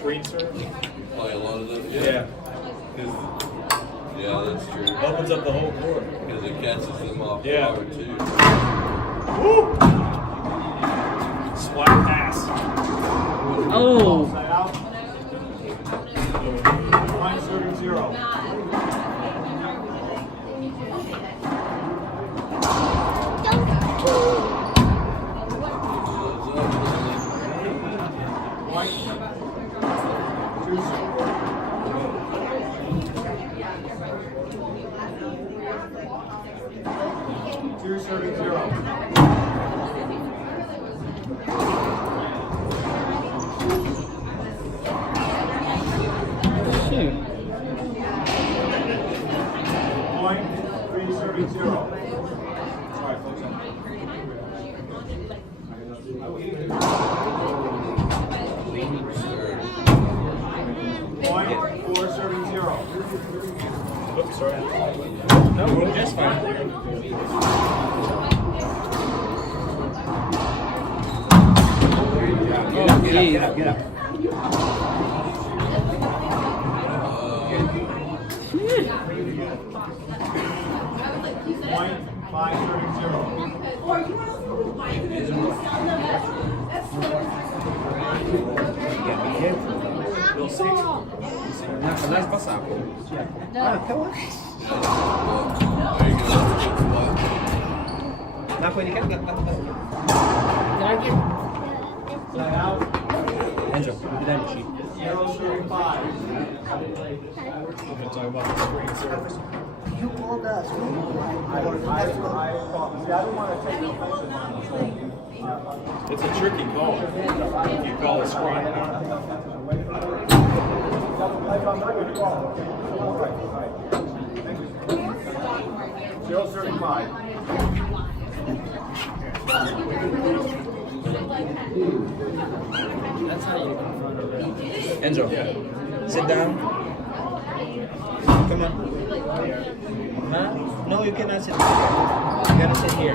screen serve. Play a lot of them. Yeah. Yeah, that's true. Opens up the whole court. Because it catches them off Yeah. guard too. Woo! Splash pass. Oh. Side out. Point serving 0. Point. 2 serving 0. Shoot. Point. 3 serving 0. Sorry, folks. Point. 4 serving 0. Oops, sorry. No, just fine. Oh, geez. Point. 5 serving 0. Let's pass out. There you go. That's a good spot. Nah, pwede ka. Side out. Enzo, behind the sheet. 0 serving 5. We're gonna talk about the screen serves. You called us. See, I don't want to take offensive on this. It's a tricky call. If you call a screen. Zero serving 5. That's how you confront it. Enzo, sit down. Come on. Huh? No, you cannot sit here. You gotta sit here.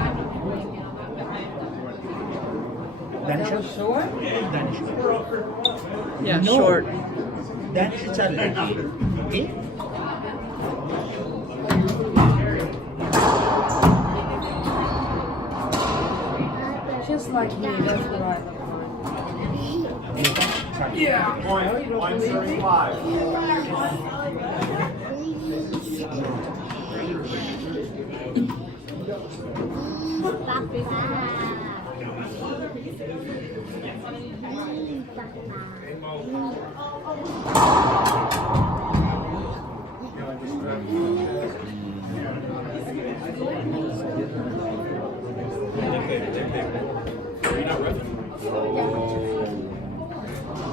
Danish? Short? Danish. Yeah, No. short. Danish is a left. Okay? Just like me, that's what I look Point. 1 serving 5.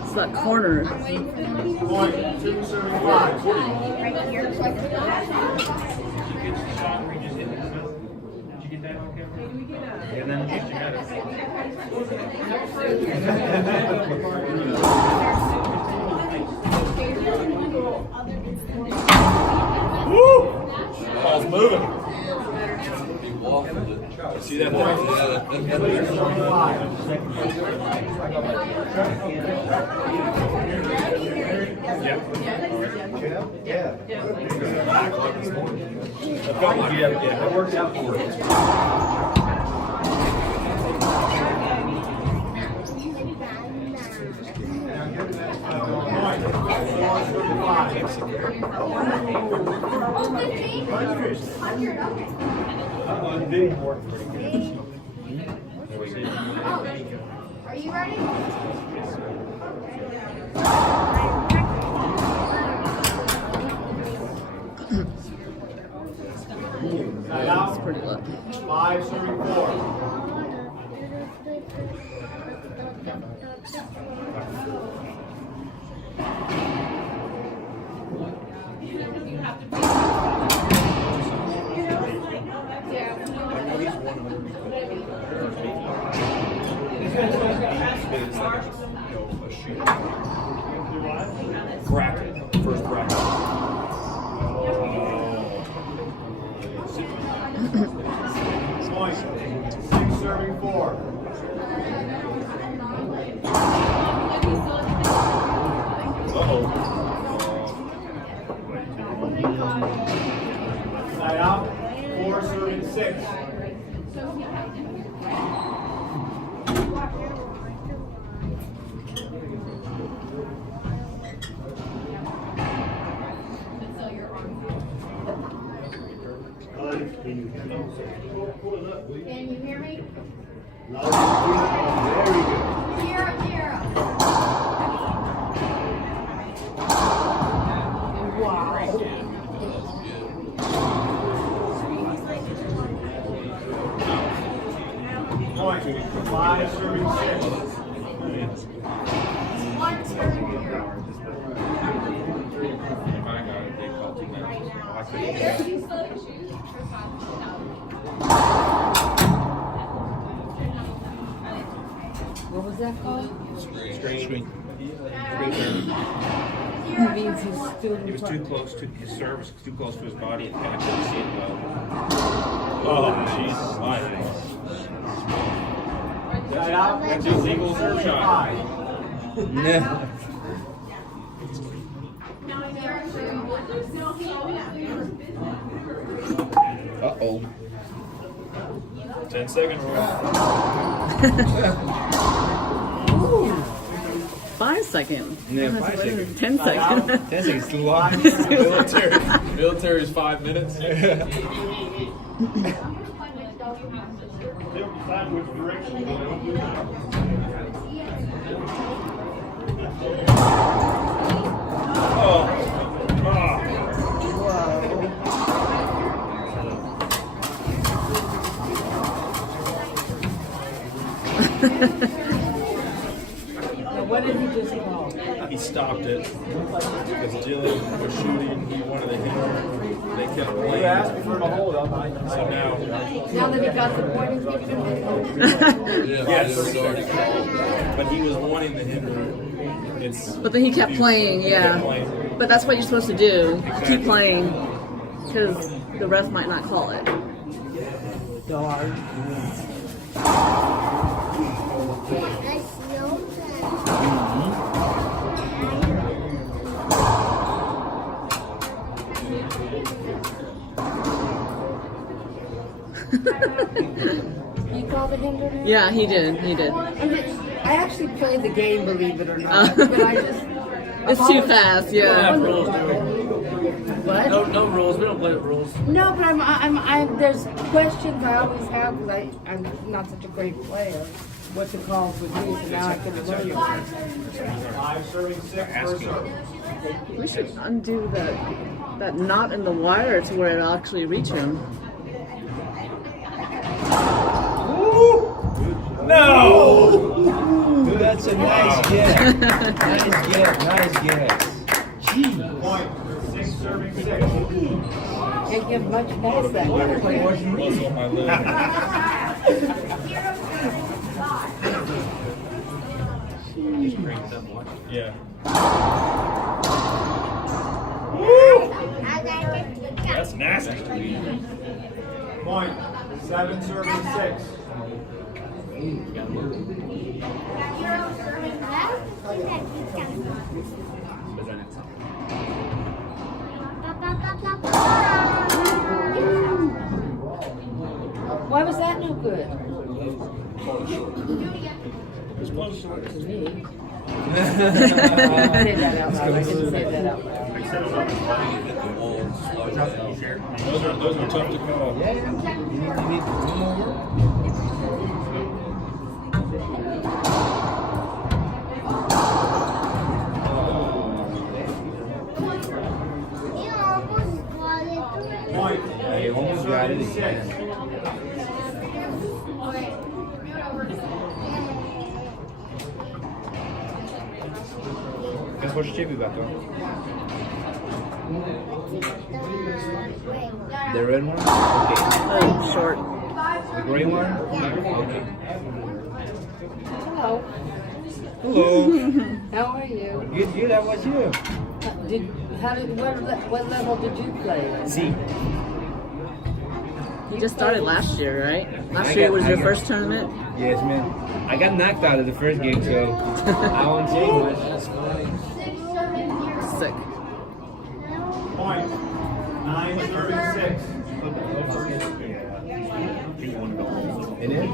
It's that corner. Point. 2 serving 5. Woo! Ball's moving. He waffled it. See that there? Yeah. I felt like it worked out for us. Are you ready? Side out. It's pretty lucky. 5 serving 4. Bracket. First bracket. Point. 6 serving 4. 6. Can you hear me? Very good. Zero. Point. 5 serving 6. One turn here. What was that called? Screen. It means he's still He was too close to his serve was too close to his body and kind of couldn't see it well. Oh, Jesus. Side out. That's a single serve shot. 5. Yeah. Uh-oh. 10-second rule. 5 seconds. Yeah, That's 5 what it is, seconds. 10 seconds. 10 seconds too long. Military's 5 minutes. Decide which direction you want to go. Now, what did he just call? He stopped it because Dylan was shooting. He wanted to hit him. They kept You playing. asked me for the hold up. So now, Now that he got the point, he's giving him yes, but he was wanting to hit her. It's But then he kept playing, yeah. Kept playing. But that's what you're supposed to do. Keep playing. Because the ref might not call it. Dog. You called it hinder? Yeah, he did. He did. I actually played the game, believe it or not. But I just. It's too fast, yeah. rules, do we? What? No rules. We don't play with rules. No, but there's questions I always have because I'm not such a great player. What the calls would be, so now I can learn. 5 serving 6 first serve. We should undo that knot in the wire to where it'll actually reach him. No! That's a nice get. Nice get. Jeez. Point. 6 serving 6. Can't give much past that. was on my list. Yeah. That's nasty. Point. 7 serving 6. Why was that no good? To me. Say that out loud. I didn't say that out loud. Those are tough to call. Yeah. You need to do more work. Point. Hey, almost got it. 6. Guess what chip you got though? The red one? Okay. Oh, short. The gray one? Okay. Hello. Hello. How are you? Good, how was you? What level did you play? See. You just started last year, right? Last year was your first tournament? Yes, man. I got knocked out of the first game, so I won't say much. Sick. Point. 9 serving 6. It is?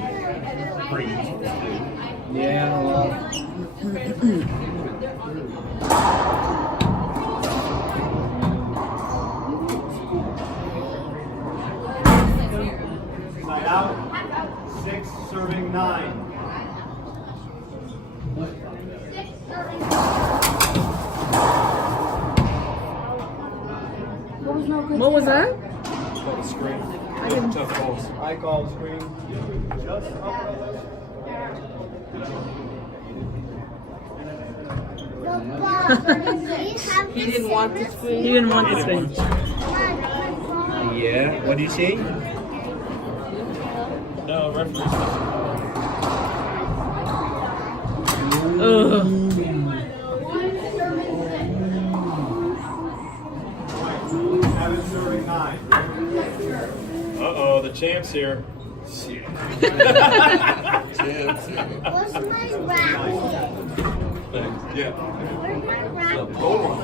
Yeah, well. Side out. 6 serving 9. What was that? Called a screen. I didn't. Tough balls. I call the screen. Just up. He didn't want the screen. He didn't want the screen. Yeah, what do you say? No, referee. Ugh. 7 serving 9. Uh-oh, the champ's here. What's my racket? Yeah. Where's my racket? Gold one.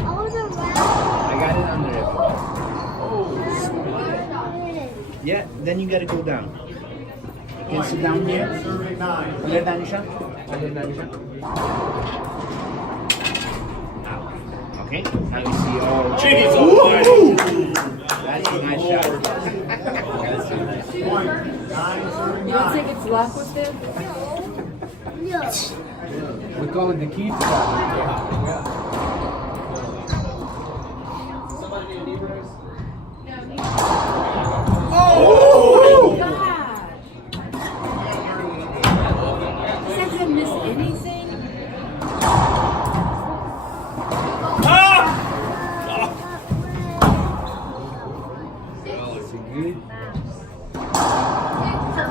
Oh, the racket. I got it under it. Yeah, then you gotta go down. You can sit down here. Serving 9. Under Danisha. Under Danisha. Okay, now you see all. Jeez, That's a nice shot. Point. 9 serving You don't 9. think it's luck with him? No. We call it the key shot. God. Is that gonna miss anything?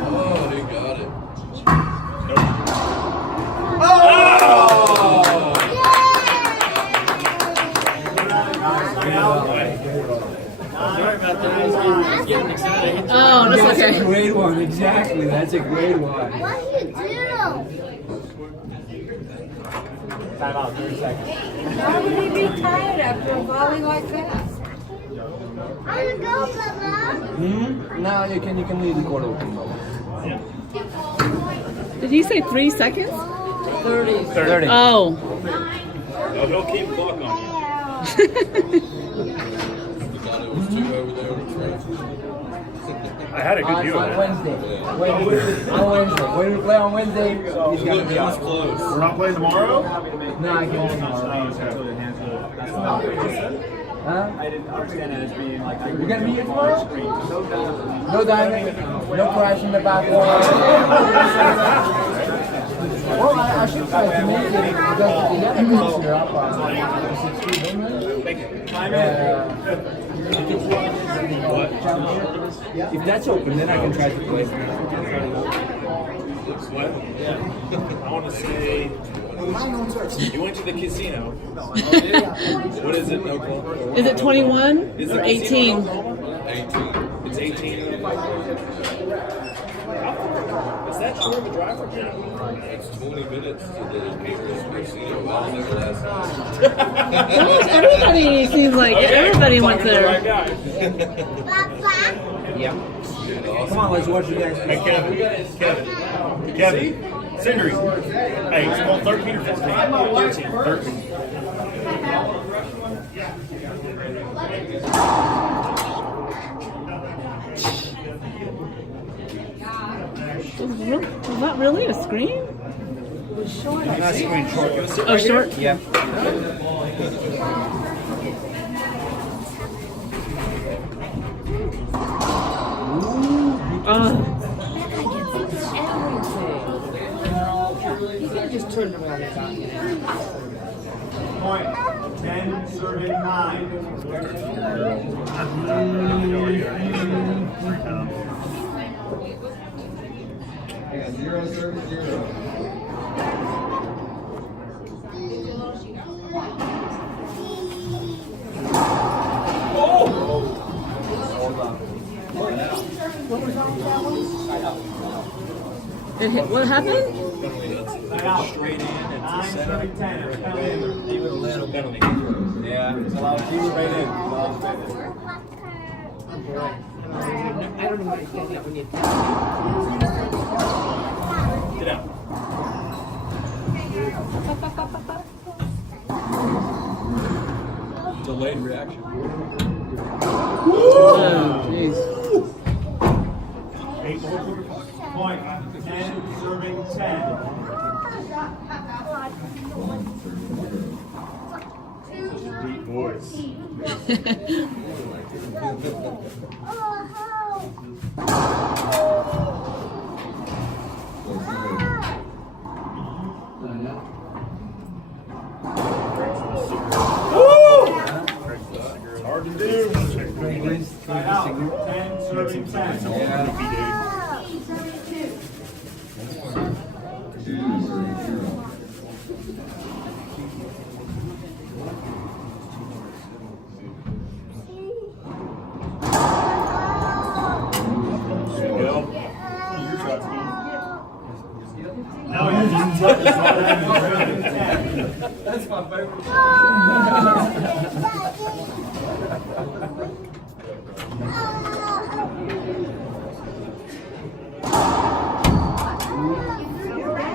Oh, he got it. Oh, that's That's a okay. great one, exactly. That's a great one. What do you do? Time out. 30 seconds. How would he be tired after a volley like that? I'm gonna go, Bubba. No, you can leave the court open. Did you say 3 seconds? 30. 30. Oh. Oh, he'll keep clock on you. Thought it was 2 over there on the track. I had a good view of On it. Wednesday. On Wednesday. When we play on Wednesday, he's gonna Look, be it was out. close. We're not playing tomorrow? No, I can't tomorrow. Huh? I didn't understand that as being like. You're gonna be here tomorrow? No diamond, no crash in the back wall. Well, I should try to make it because the other commissioner up on 16, if that's open, then I can try to play. What? I want to say. You went to the casino. What is it, Oklahoma? Is it 21 Is or the casino in 18? Oklahoma? 18. It's 18. Is that short of a drive for Kenny? It's 20 minutes to the Patriots casino. I was there last night. Everybody seems like everybody went Talking to the right there. guy. Papa. Yeah. Come on, let's watch you guys. Hey, Kevin, Sindri. Hey, it's called 13 or 15? 13. Was that really a screen? Not screen short. Oh, short? Yeah. He could have just turned around and got it. Point. 10 serving 9. It hit, what happened? Side out. Straight in. 9 serving 10. It's kind of in. Even a little penalty. Yeah. It's allowed. Keep it right in. It's allowed straight in. I don't even understand that when you Get out. Delayed reaction. Oh, jeez. 8 point. 10 serving 10. Deep voice. Hard to do. Time out. 10 serving 10. Yeah. There you go. Your shot, Steve. Now you're just touching 10. That's my favorite.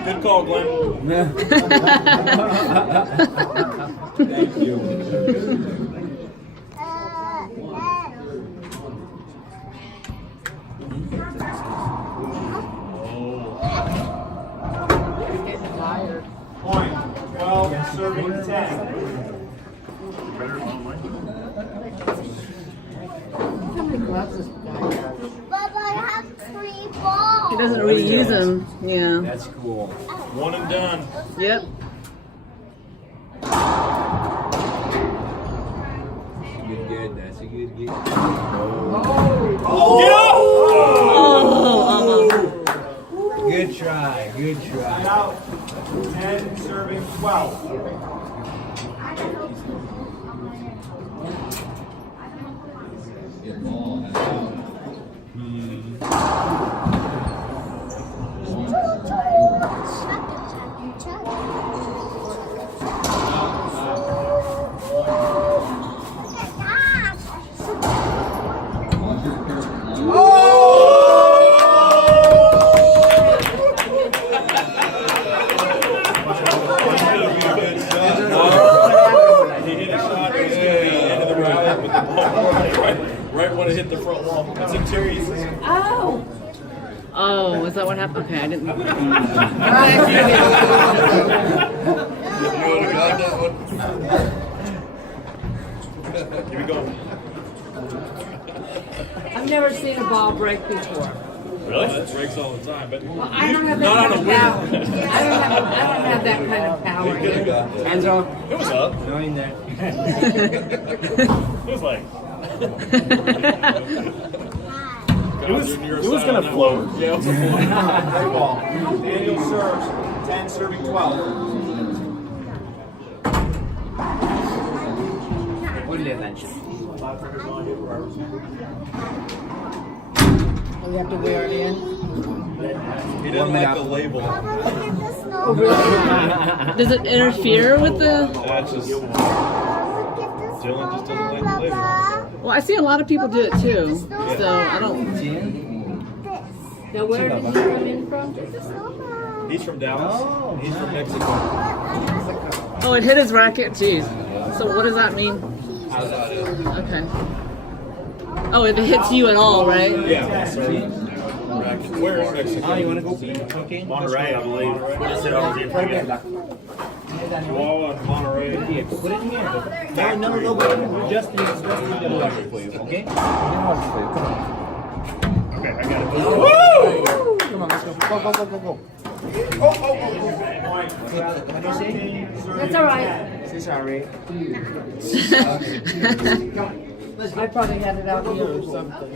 Good call, Glenn. Thank you. getting tired. Point. 12 serving 10. How many gloves this guy has? But I have 3 balls. He doesn't really use them. Yeah. That's cool. One and done. Yep. Good. That's a good get. Oh, almost. Good try. Good Time try. out. 10 serving 12. He hit a shot at the end of the rally with the ball right when it hit the front wall. It's a series. Oh! Oh, is that what happened? Okay, I didn't. You would have got that one. Here we go. I've never seen a ball break before. Really? That breaks all the time, but Well, I don't have that not kind on a of wheel. power. I don't have that kind of power. Could have got that. Hands off. It was up. No, in there. It was like. It was gonna float. Yeah, it was a float. Play ball. Daniel serves. 10 serving 12. What did that? We have to wear it in. He didn't like the label. Does it interfere with the? That's just Dylan just doesn't like the label. Well, I see a lot of people do it too. So I don't. Now, where did you come in from? He's from Dallas. He's from Mexico. Oh, it hit his racket. Jeez. So what does that mean? Okay. Oh, if it hits you at all, right? Yeah. Sorry. Where in Mexico? Oh, you want to go pee? Okay. Monterey, I believe. Just said I was in Chihuahua and Monterey. Yeah, put it in here. No, but just the electric for you, okay? Okay, I got it. Come on, let's go. Go. What do you say? That's all right. Say sorry. I probably had it out here or something.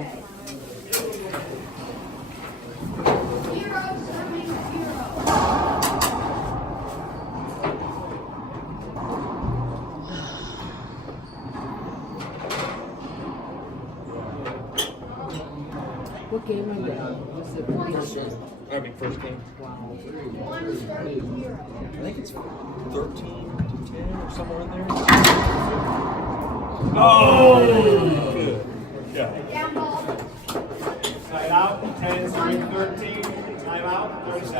What game are they? I mean, first game. I think it's 13 to 10 or somewhere in there. Oh! Yeah.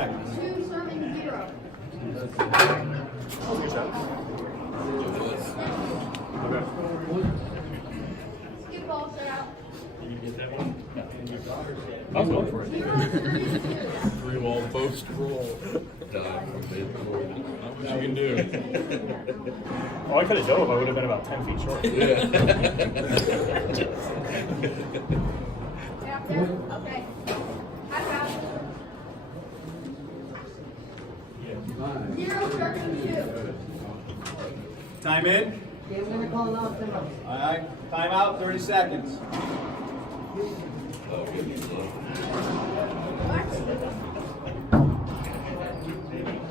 seconds. 2-0. Hold your shot. Okay. Skip balls out. I was going for it. 3-ball post roll. What you can do. Oh, I could have dove. I would have been about 10 feet short. Yeah. Okay. I'm out. 0-2. Time in. All right. Time out. 30 seconds.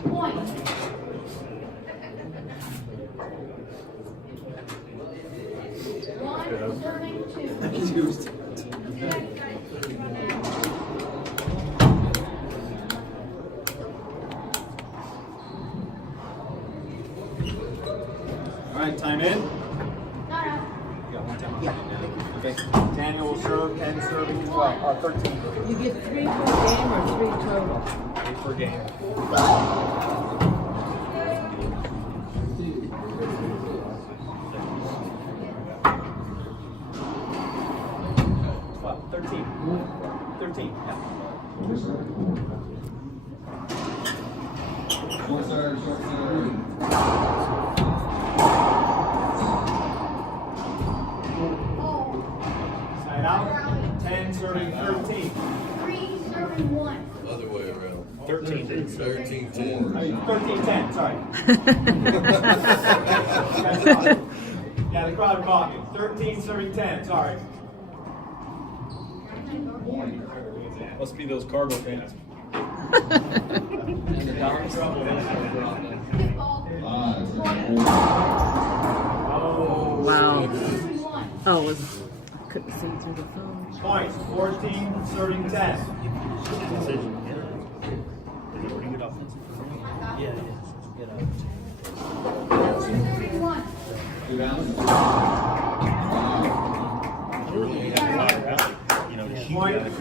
Point. One, serving 2. All right. Time in. Not out. You got one time. Yeah. Okay. Daniel will serve 10 serving as well. 13. You get 3 per game or 3 total? 8 per game. What? 13. 13. Yeah. Side out. 10 serving 13. 3 serving 1. Other way around. 13. 13-10. 13-10, sorry. Yeah, the crowd talking. 13 serving 10, sorry. Must be those cargo pants. Skip ball. Wow. Serving 1. Oh, it was I couldn't see through the phone. Points, 14 serving 10. Decision. Is it pretty good offensive? Serving 1. Really? You know, to shoot Point. that.